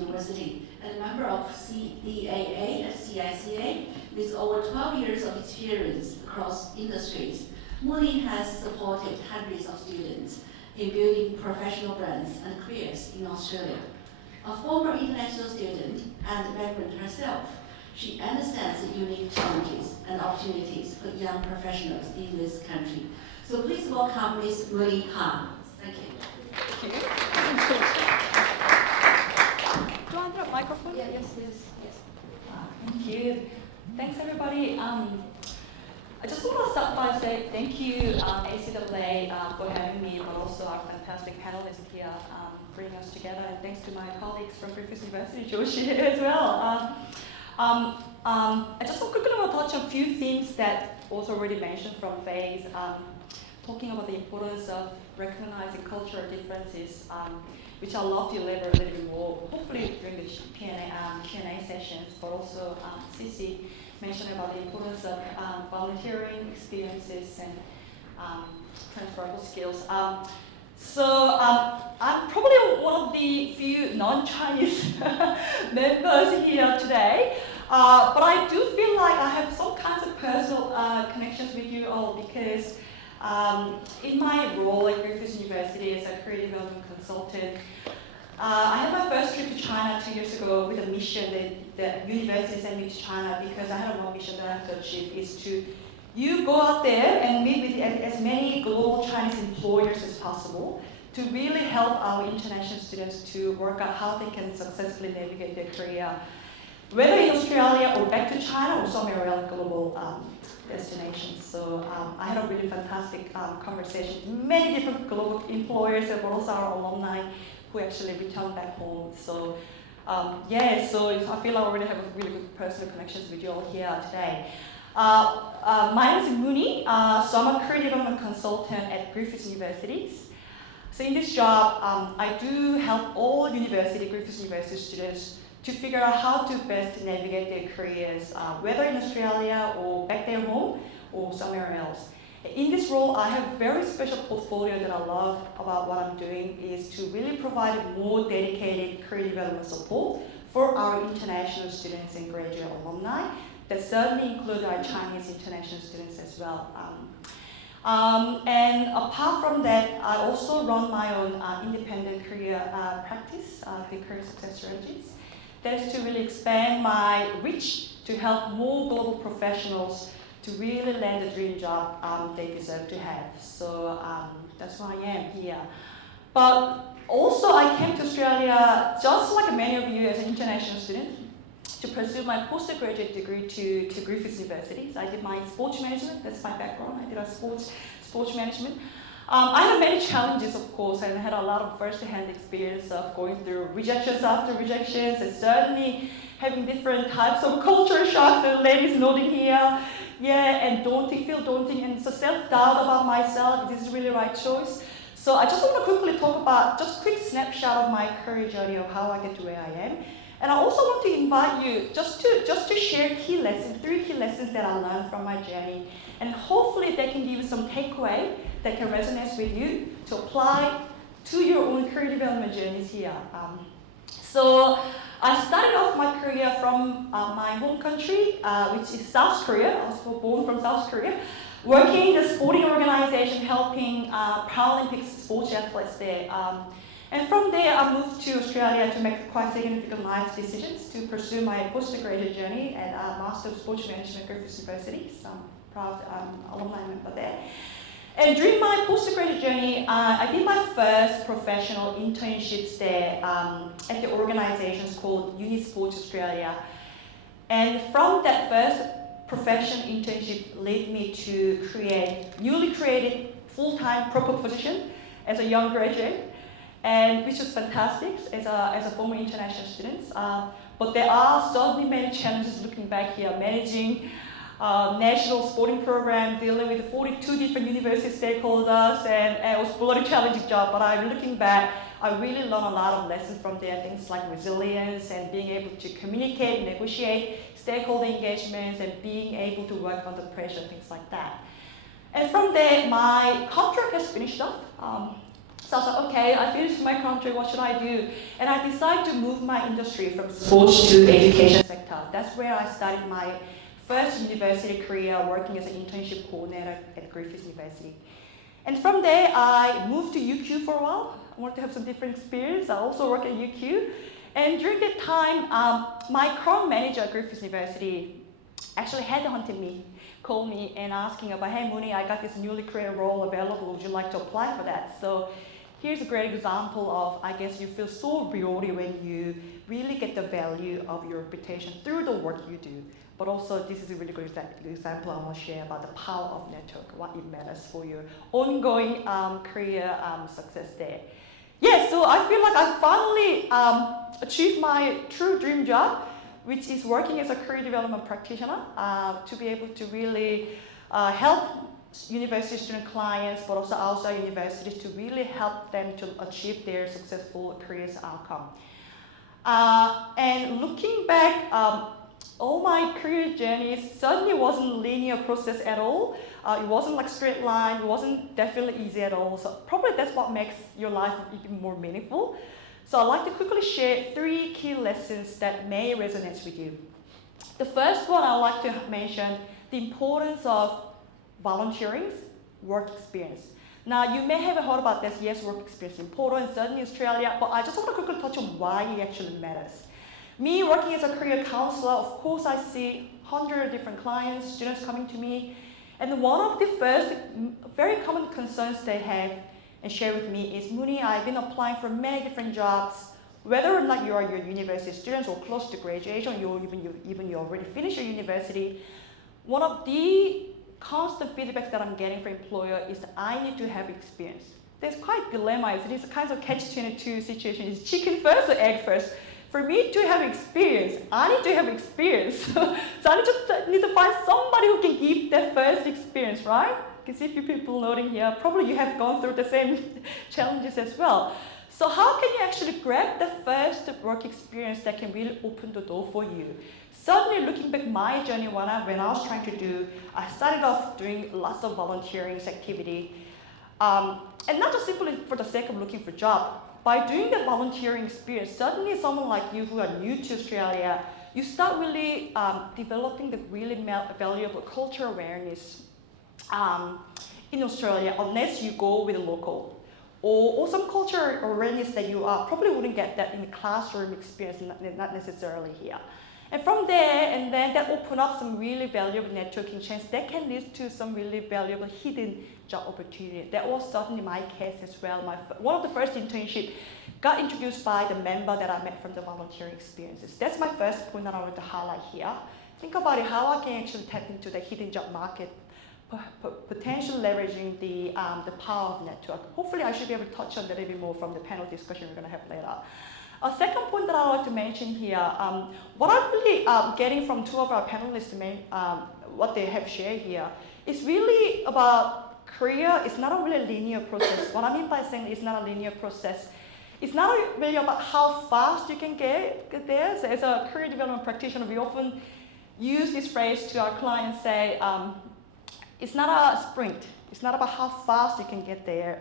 University and a member of CDAA and CICA with over 12 years of experience across industries. Moonie has supported hundreds of students in building professional brands and careers in Australia. A former international student and migrant herself, she understands the unique challenges and opportunities for young professionals in this country. So please welcome Ms. Moonie Ha. Thank you. Do I have a microphone? Yes. Thank you. Thanks, everybody. I just want to start by saying thank you, ACAA, for having me, but also our fantastic panelists here bringing us together, and thanks to my colleagues from Griffith University, Joshi, as well. I just quickly want to touch on a few themes that was already mentioned from Faye's, talking about the importance of recognizing cultural differences, which I'd love to elaborate a little bit more, hopefully during the Q&A sessions, but also Cici mentioned about the importance of volunteering experiences and transferable skills. So I'm probably one of the few non-Chinese members here today, but I do feel like I have some kinds of personal connections with you all because in my role at Griffith University as a career development consultant, I had my first trip to China 2 years ago with a mission that the university sent me to China because I had one mission that I have to achieve is to go out there and meet with as many global Chinese employers as possible to really help our international students to work out how they can successfully navigate their career, whether in Australia or back to China or somewhere else global destinations. So I had a really fantastic conversation with many different global employers and also our alumni who actually returned back home. So so I feel I already have a really good personal connections with you all here today. My name is Moonie, so I'm a career development consultant at Griffith Universities. So in this job, I do help all Griffith University students to figure out how to best navigate their careers, whether in Australia or back their home or somewhere else. In this role, I have a very special portfolio that I love about what I'm doing is to really provide more dedicated career development support for our international students and graduate alumni. That certainly include our Chinese international students as well. And apart from that, I also run my own independent career practice, the Career Success Strategist. That is to really expand my reach to help more global professionals to really land the dream job they deserve to have. So that's why I am here. But also I came to Australia, just like many of you as an international student, to pursue my postgraduate degree to Griffith University. So I did my sports management, that's my background. I did a sports management. I had many challenges, of course, and I had a lot of first-hand experience of going through rejections after rejections, and certainly having different types of culture shocks, the ladies nodding here, and feel daunting, and so self-doubt about myself, is this really the right choice? So I just want to quickly talk about just a quick snapshot of my career journey of how I get to where I am. And I also want to invite you just to share three key lessons that I learned from my journey, and hopefully they can give you some takeaway that can resonate with you to apply to your own career development journeys here. So I started off my career from my home country, which is South Korea. I was born from South Korea, working in the sporting organization, helping Paralympic sports athletes there. And from there, I moved to Australia to make quite significant life decisions to pursue my postgraduate journey at Master of Sports Management at Griffith University. So I'm proud alumni member there. And during my postgraduate journey, I did my first professional internships there at the organizations called Unisports Australia. And from that first professional internship led me to create newly created full-time proper position as a young graduate, and which was fantastic as a former international student. But there are certainly many challenges looking back here, managing national sporting program, dealing with 42 different university stakeholders, and it was a bloody challenging job, but looking back, I really learned a lot of lessons from there, things like resilience and being able to communicate, negotiate, stakeholder engagements, and being able to work under pressure, things like that. And from there, my contract has finished up. So I was like, okay, I finished my country, what should I do? And I decided to move my industry from sports to education sector. That's where I started my first university career working as an internship coordinator at Griffith University. And from there, I moved to UQ for a while. I wanted to have some different experience. I also worked at UQ. And during that time, my current manager at Griffith University actually headhunted me, called me and asking about, hey Moonie, I got this newly created role available, would you like to apply for that? So here's a great example of, I guess you feel so rewarded when you really get the value of your reputation through the work you do. But also, this is a really good example I want to share about the power of network, what it matters for your ongoing career success there. Yeah, so I feel like I finally achieved my true dream job, which is working as a career development practitioner to be able to really help university student clients, but also outside universities, to really help them to achieve their successful careers outcome. And looking back, all my career journeys certainly wasn't a linear process at all. It wasn't like straight line, it wasn't definitely easy at all. So probably that's what makes your life even more meaningful. So I'd like to quickly share 3 key lessons that may resonate with you. The first one I'd like to mention, the importance of volunteering, work experience. Now, you may have heard about this, yes, work experience is important, certainly in Australia, but I just want to quickly touch on why it actually matters. Me working as a career counselor, of course, I see hundreds of different clients, students coming to me, and one of the first very common concerns they have and share with me is, Moonie, I've been applying for many different jobs, whether or not you are your university students or close to graduation, even you already finished your university. One of the constant feedbacks that I'm getting from employer is that I need to have experience. There's quite a dilemma. It's a kind of catch-22 situation. Is chicken first or egg first? For me to have experience, I need to have experience. So I need to find somebody who can give that first experience, right? You can see a few people nodding here. Probably you have gone through the same challenges as well. So how can you actually grab the first work experience that can really open the door for you? Certainly looking back my journey when I was trying to do, I started off doing lots of volunteering activity. And not just simply for the sake of looking for a job. By doing the volunteering experience, certainly someone like you who are new to Australia, you start really developing the really valuable cultural awareness in Australia, unless you go with a local. Or some cultural awareness that you probably wouldn't get that in the classroom experience, not necessarily here. And from there, and then that open up some really valuable networking chance that can lead to some really valuable hidden job opportunity. That was certainly my case as well. One of the first internships got introduced by the member that I met from the volunteering experiences. That's my first point that I want to highlight here. Think about it, how I can actually tap into the hidden job market, potentially leveraging the power of network. Hopefully I should be able to touch on that a bit more from the panel discussion we're going to have later. A second point that I would like to mention here, what I'm really getting from 2 of our panelists, what they have shared here, is really about career. It's not a really linear process. What I mean by saying it's not a linear process, it's not really about how fast you can get there. So as a career development practitioner, we often use this phrase to our clients, say, it's not a sprint. It's not about how fast you can get there.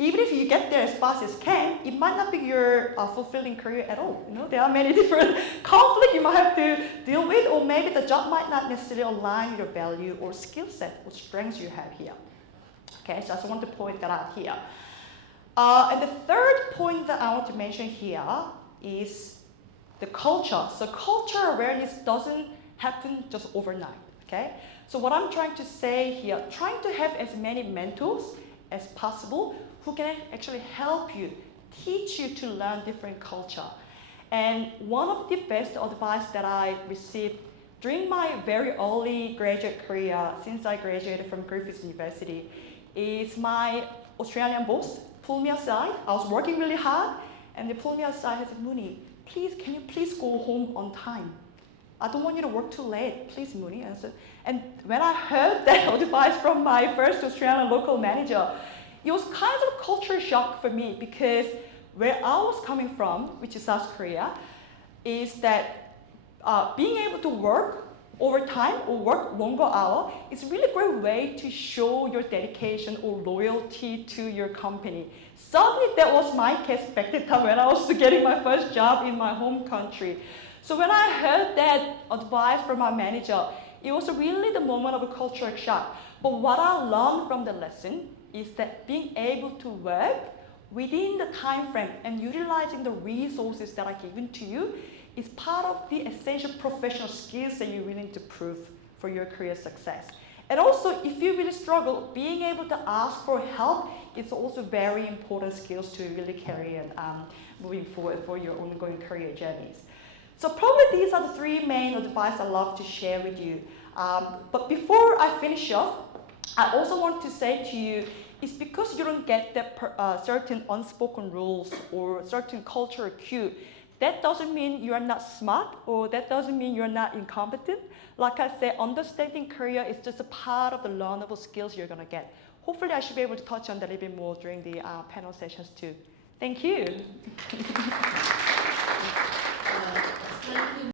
Even if you get there as fast as you can, it might not be your fulfilling career at all. You know, there are many different conflicts you might have to deal with, or maybe the job might not necessarily align with your value or skill set or strengths you have here. Okay, so I just want to point that out here. And the third point that I want to mention here is the culture. So culture awareness doesn't happen just overnight. Okay, so what I'm trying to say here, trying to have as many mentors as possible who can actually help you, teach you to learn different culture. And one of the best advice that I received during my very early graduate career, since I graduated from Griffith University, is my Australian boss pulled me aside. I was working really hard, and they pulled me aside and said, Moonie, please, can you please go home on time? I don't want you to work too late, please, Moonie. And when I heard that advice from my first Australian local manager, it was kind of a culture shock for me, because where I was coming from, which is South Korea, is that being able to work overtime or work longer hour is really a great way to show your dedication or loyalty to your company. Sadly, that was my case back then when I was getting my first job in my home country. So when I heard that advice from my manager, it was really the moment of a cultural shock. But what I learned from the lesson is that being able to work within the time frame and utilizing the resources that are given to you is part of the essential professional skills that you really need to prove for your career success. And also, if you really struggle, being able to ask for help is also very important skills to really carry and moving forward for your ongoing career journeys. So probably these are the three main advice I love to share with you. But before I finish off, I also want to say to you, it's because you don't get that certain unspoken rules or certain cultural cue, that doesn't mean you are not smart, or that doesn't mean you're not incompetent. Like I said, understanding Korea is just a part of the learnable skills you're going to get. Hopefully I should be able to touch on that a little bit more during the panel sessions too. Thank you.